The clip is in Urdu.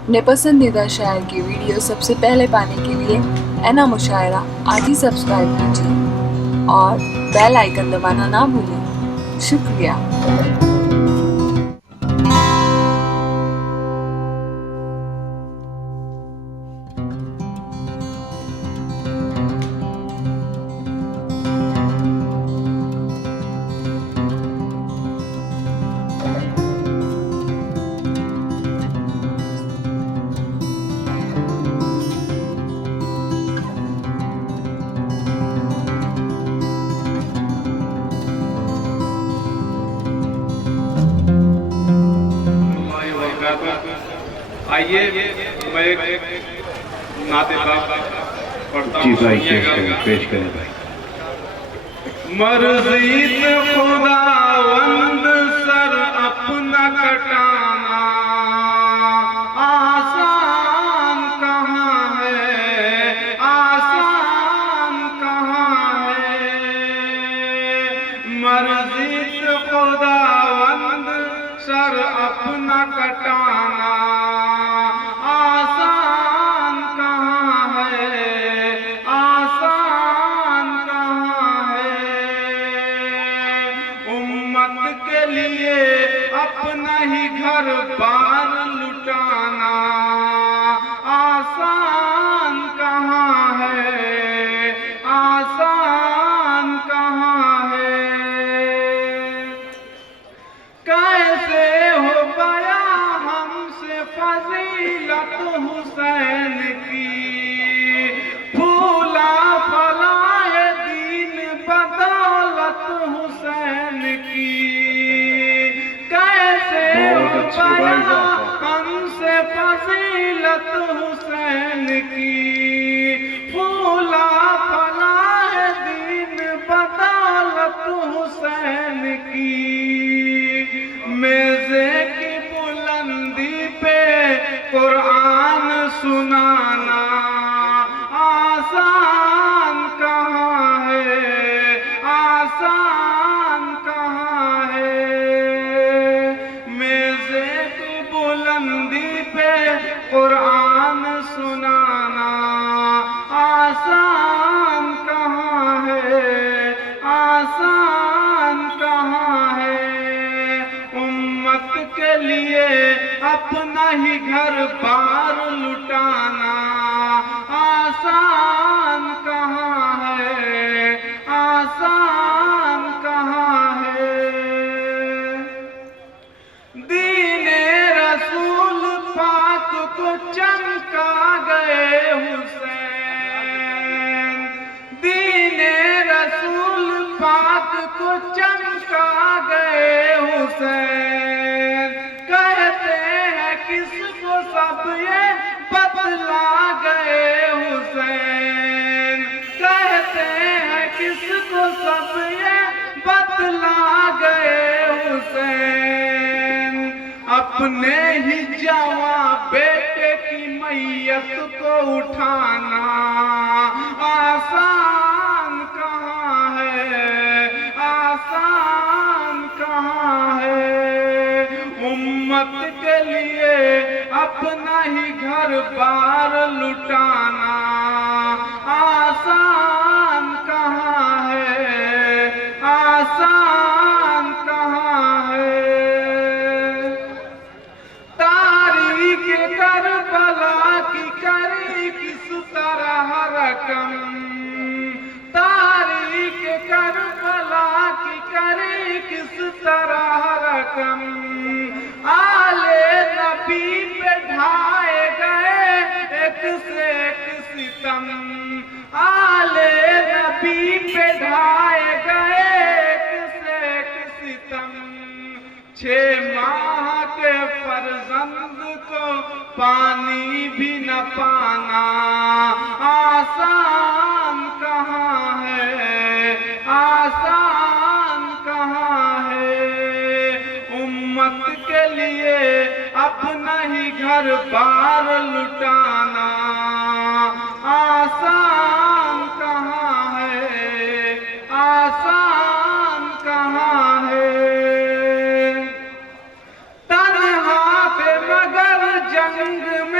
اپنے پسندیدہ شاعر کی ویڈیو سب سے پہلے پانے کے لیے اینا مشاعرہ آج ہی سبسکرائب کیجیے اور بیل آئیکن دبانا نہ بھولیں۔ شکریہ۔ آئیے میں ایک نعت پاک پڑھتا جی ہوں، بھائی پیش کریں بھائی۔ مرضی خداوند سر اپنا کٹانا آسان کہاں ہے، آسان کہاں ہے۔ مرضی خداوند سر اپنا کٹانا آسان کہاں ہے، آسان کہاں ہے۔ امت کے لیے اپنا ہی گھر بار لٹانا آسان کہاں ہے، آسان کہاں ہے۔ کیسے ہو گیا ہم سے فضیلت حسین کی، پھولا پھلا دین بدولت حسین کی۔ کیسے ہو گیا ہم سے فضیلت حسین کی، پھولا پھلا دین بدولت حسین کی۔ میزے کی بلندی پہ قرآن سنانا آسان کہاں ہے، آسان کہاں ہے۔ میزے کی بلندی پہ قرآن سنانا آسان کہاں ہے، آسان کہاں ہے۔ امت کے لیے اپنا ہی گھر بار لٹانا آسان کہاں ہے، آسان کہاں ہے۔ دین رسول پاک کو چمکا گئے حسین، دین رسول پاک کو چمکا گئے حسین۔ کہتے ہیں کس کو سب یہ بتلا گئے حسین، کہتے ہیں کس کو سب یہ بتلا گئے حسین۔ اپنے ہی جواں بیٹے کی میت کو اٹھانا آسان کہاں ہے، آسان کہاں ہے۔ امت کے لیے اپنا ہی گھر بار لٹانا آسان کہاں ہے، آسان کہاں ہے۔ تاریخ کربلا کی کری کس طرح رقم، تاریخ کربلا کی کری کس طرح رقم۔ آلے نبی پہ ڈھائے گئے ایک سے ایک ستم، آلے نبی پہ ڈھائے گئے ایک سے ایک ستم۔ 6 ماہ کے فرزند کو پانی بھی نہ پانا آسان کہاں ہے، آسان کہاں ہے۔ امت کے لیے اپنا ہی گھر بار لٹانا آسان کہاں ہے، آسان کہاں ہے۔ تنہا پہ مگر جنگ میں